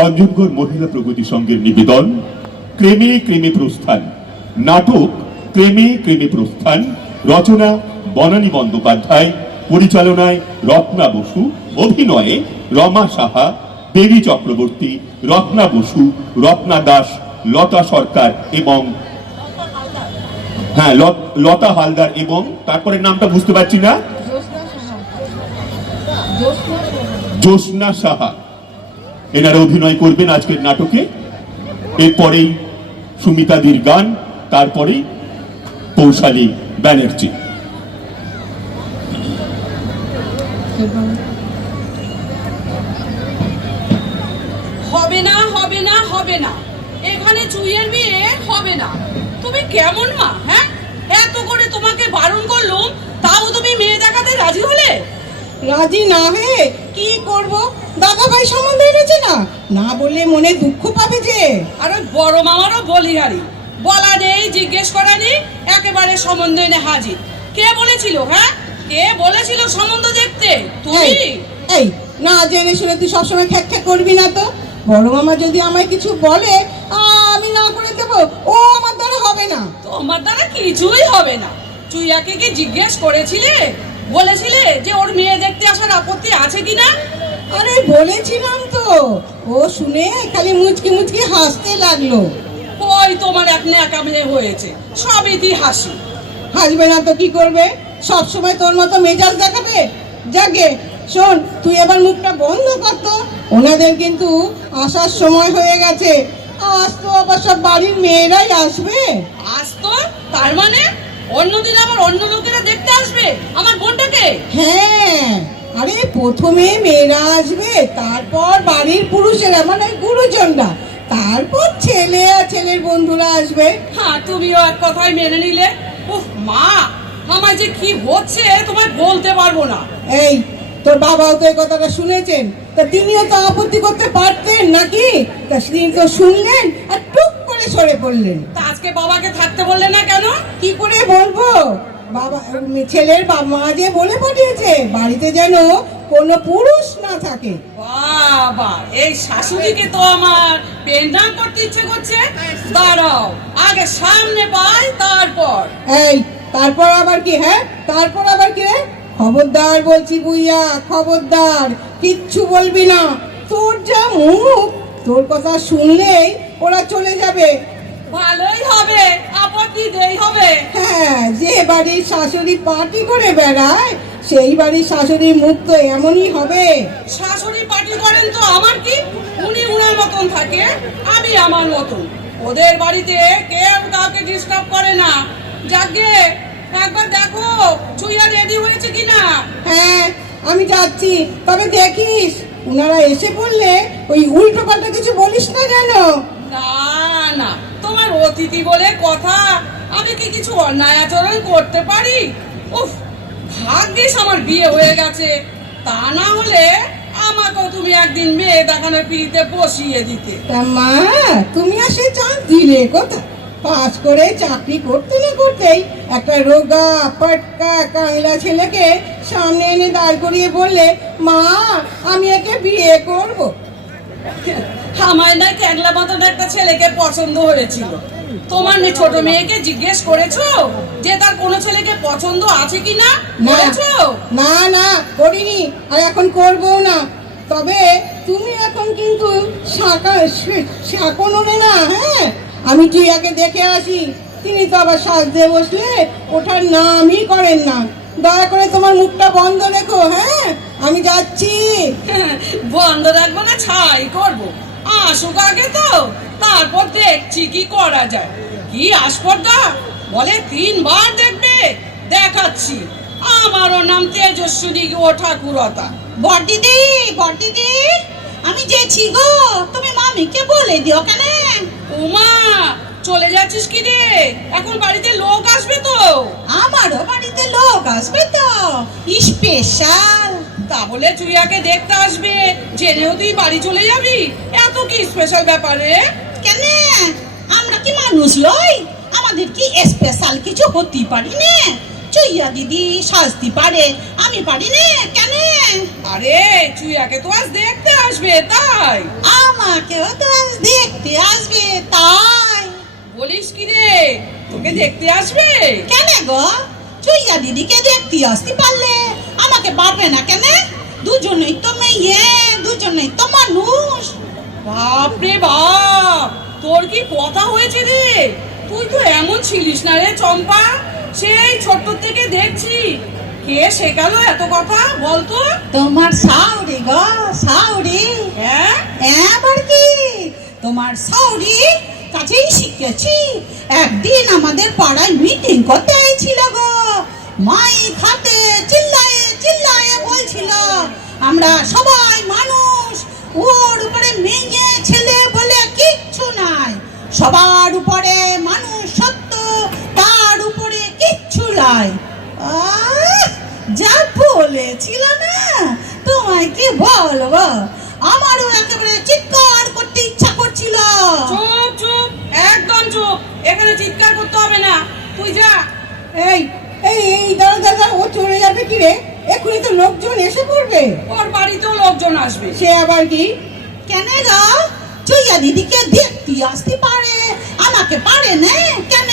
অঞ্জনগড় মহিলা প্রগতি সংঘের নিবেদন ক্রেমে ক্রেমে প্রস্থান। নাটক ক্রেমে ক্রেমে প্রস্থান, রচনা বনানী বন্দ্যোপাধ্যায়, পরিচালনায় রত্না বসু, অভিনয়ে রমা সাহা, দেবী চক্রবর্তী, রত্না বসু, রত্না দাস, লতা সরকার এবং লতা হালদার এবং তারপরে নামটা বুঝতে পারছি না, জ্যোৎস্না সাহা। এনারা অভিনয় করবেন আজকের নাটকে। এরপরেই সুমিতাদির গান, তারপরেই পৌশালী ব্যানার্জি। হবে না, হবে না, হবে না, এখানে চুইয়ের বিয়ে হবে না। তুমি কেমন মা? হ্যাঁ, এত করে তোমাকে বারণ করলুম, তাও তুমি মেয়ে দেখাতে রাজি হলে? রাজি না হয়ে কি করব? দাদা ভাই সম্বন্ধ এনেছে না, না বললে মনে দুঃখ পাবে যে। আর ওই বড় মামারও বলিহারি, বলা নেই জিজ্ঞেস করা নেই, একেবারে সম্বন্ধ এনে হাজির। কে বলেছিল? হ্যাঁ, কে বলেছিল সম্বন্ধ দেখতে? তুমি? এই না জেনে শুনে তুই সবসময় খ্যাক খ্যাক করবি না তো। বড় মামা যদি আমায় কিছু বলে আমি না করে দেবো, ও আমার দ্বারা হবে না। তোমার দ্বারা কিছুই হবে না। চুইয়াকে কি জিজ্ঞেস করেছিলে? বলেছিলে যে ওর মেয়ে দেখতে আসার আপত্তি আছে কিনা? আরে বলেছিলাম তো, ও শুনে খালি মুচকি মুচকি হাসতে লাগলো। ওই তোমার এক ন্যাকা মেয়ে হয়েছে, সবই হাসি। হাসবে না তো কি করবে? সব সময় তোর মতো মেজাজ দেখাবে? যাকে শোন, তুই এবার মুখটা বন্ধ কর তো। ওনাদের কিন্তু আসার সময় হয়ে গেছে। আজ তো আবার সব বাড়ির মেয়েরাই আসবে। আজ তো তার মানে অন্যদিন আবার অন্য লোকেরা দেখতে আসবে আমার বোনটাকে? হ্যাঁ, আরে প্রথমে মেয়েরা আসবে, তারপর বাড়ির পুরুষেরা মানে গুরুজনরা, তারপর ছেলে আর ছেলের বন্ধুরা আসবে। হ্যাঁ, তুমিও এক কথায় মেনে নিলে। উফ মা, আমার যে কি হচ্ছে তোমায় বলতে পারবো না। এই তোর বাবাও তো এই কথাটা শুনেছেন, তা তিনিও তো আপত্তি করতে পারতেন নাকি? তা তিনি তো শুনলেন আর টুক করে সরে পড়লেন। তা আজকে বাবাকে থাকতে বললে না কেন? কি করে বলবো? বাবা ছেলের মা যে বলে পাঠিয়েছে বাড়িতে যেন কোনো পুরুষ না থাকে। বাবা, এই শাশুড়িকে তো আমার পেন্ডাম করতে ইচ্ছে করছে। দাঁড়াও, আগে সামনে পাই তারপর। এই তারপর আবার কি? হ্যাঁ, তারপর আবার কি রে? খবরদার বলছি বুইয়া, খবরদার, কিচ্ছু বলবি না। তোর যা মুখ, তোর কথা শুনলেই ওরা চলে যাবে। ভালোই হবে, আপত্তি দেই হবে। হ্যাঁ, যে বাড়ির শাশুড়ি পার্টি করে বেড়ায় সেই বাড়ির শাশুড়ির মুখ তো এমনই হবে। শাশুড়ি পার্টি করেন তো আমার কি? উনি উনার মতন থাকে, আমি আমার মতন। ওদের বাড়িতে কেউ কাউকে ডিস্টার্ব করে না। যাকে একবার দেখো চুইয়া রেডি হয়েছে কিনা। হ্যাঁ, আমি যাচ্ছি, তবে দেখিস উনারা এসে পড়লে ওই উল্টো পাল্টা কিছু বলিস না যেন। না না, তোমার অতিথি বলে কথা, আমি কি কিছু অন্যায় আচরণ করতে পারি? উফ, ভাগ্যিস আমার বিয়ে হয়ে গেছে, তা না হলে আমাকেও তুমি একদিন মেয়ে দেখানোর পিড়িতে বসিয়ে দিতে। তা মা, তুমি আর সে চান্স দিলে কোথায়? পাস করে চাকরি করতে না করতেই একটা রোগা পাটকা কাংলা ছেলেকে সামনে এনে দাঁড় করিয়ে বললে, মা আমি একে বিয়ে করব। আমার না ক্যাংলা মতন একটা ছেলেকে পছন্দ হয়েছিল। তোমার ছোট মেয়েকে জিজ্ঞেস করেছো যে তার কোনো ছেলেকে পছন্দ আছে কিনা? না না, করিনি, আর এখন করবো না। তবে তুমি এখন কিন্তু শাকনে না। হ্যাঁ, আমি কি আগে দেখে আসি। তিনি তো আবার সাজতে বসলে ওঠার নামই করেন না। দয়া করে তোমার মুখটা বন্ধ রেখো। হ্যাঁ, আমি যাচ্ছি। বন্ধ রাখবো না, ছাই করবো। আসুক আগে তো, তারপর দেখছি কি করা যায়। কি আসপর্দা বলে 3 বার দেখবে, দেখাচ্ছি। আমারও নাম তেজস্বিনী ও ঠাকুরতা। বড়দিদি, বড়দিদি, আমি যেছি গো, তুমি মামিকে বলে দিও কেন? উমা, চলে যাচ্ছিস কি রে? এখন বাড়িতে লোক আসবে তো। আমারও বাড়িতে লোক আসবে তো, স্পেশাল। তা বলে চুইয়াকে দেখতে আসবে জেনেও তুই বাড়ি চলে যাবি? এত কি স্পেশাল ব্যাপারে? কেন, আমরা কি মানুষ লই? আমাদের কি স্পেশাল কিছু হতে পারি না? চুইয়া দিদি শাস্তি পারে, আমি পারি না কেন? আরে চুইয়াকে তো আজ দেখতে আসবে তাই। আমাকেও তো আজ দেখতে আসবে তাই। বলিস কি রে, তোকে দেখতে আসবে? কেন গো? চুইয়া দিদিকে দেখতে আসতে পারলে আমাকে পারবে না কেন? দুজনেই তো মেয়ে, দুজনেই তো মানুষ। বাপ রে বাপ, তোর কি কথা হয়েছে রে? তুই তো এমন ছিলিস না রে চম্পা, সেই ছোট্ট থেকে দেখছি। কে শেখালো এত কথা বলতো? তোমার সাউরি গো, সাউরি। হ্যাঁ, আবার কি? তোমার সাউরি কাছেই শিখেছি। একদিন আমাদের পাড়ায় মিটিং করতে ছিল গো, মাইক হাতে চিল্লায়ে চিল্লায়ে বলছিল আমরা সবাই মানুষ, ওর উপরে মেয়ে ছেলে বলে কিচ্ছু নাই, সবার উপরে মানুষ সত্য, তার উপরে কিচ্ছু নাই। আহ, যা বলেছিল না, তোমায় কি বলবো, আমারও একেবারে চিৎকার করতে ইচ্ছা করছিল। চুপ চুপ, একদম চুপ। এখানে চিৎকার করতে হবে না, তুই যা। এই এই এই দাঁড়া দাঁড়া, ও চলে যাবে কি রে? এক্ষুনি তো লোকজন এসে পড়বে। ওর বাড়িতেও লোকজন আসবে। সে আবার কি? কেন গো? চুইয়া দিদিকে দেখতে আসতে পারে, আমাকে পারে না কেন?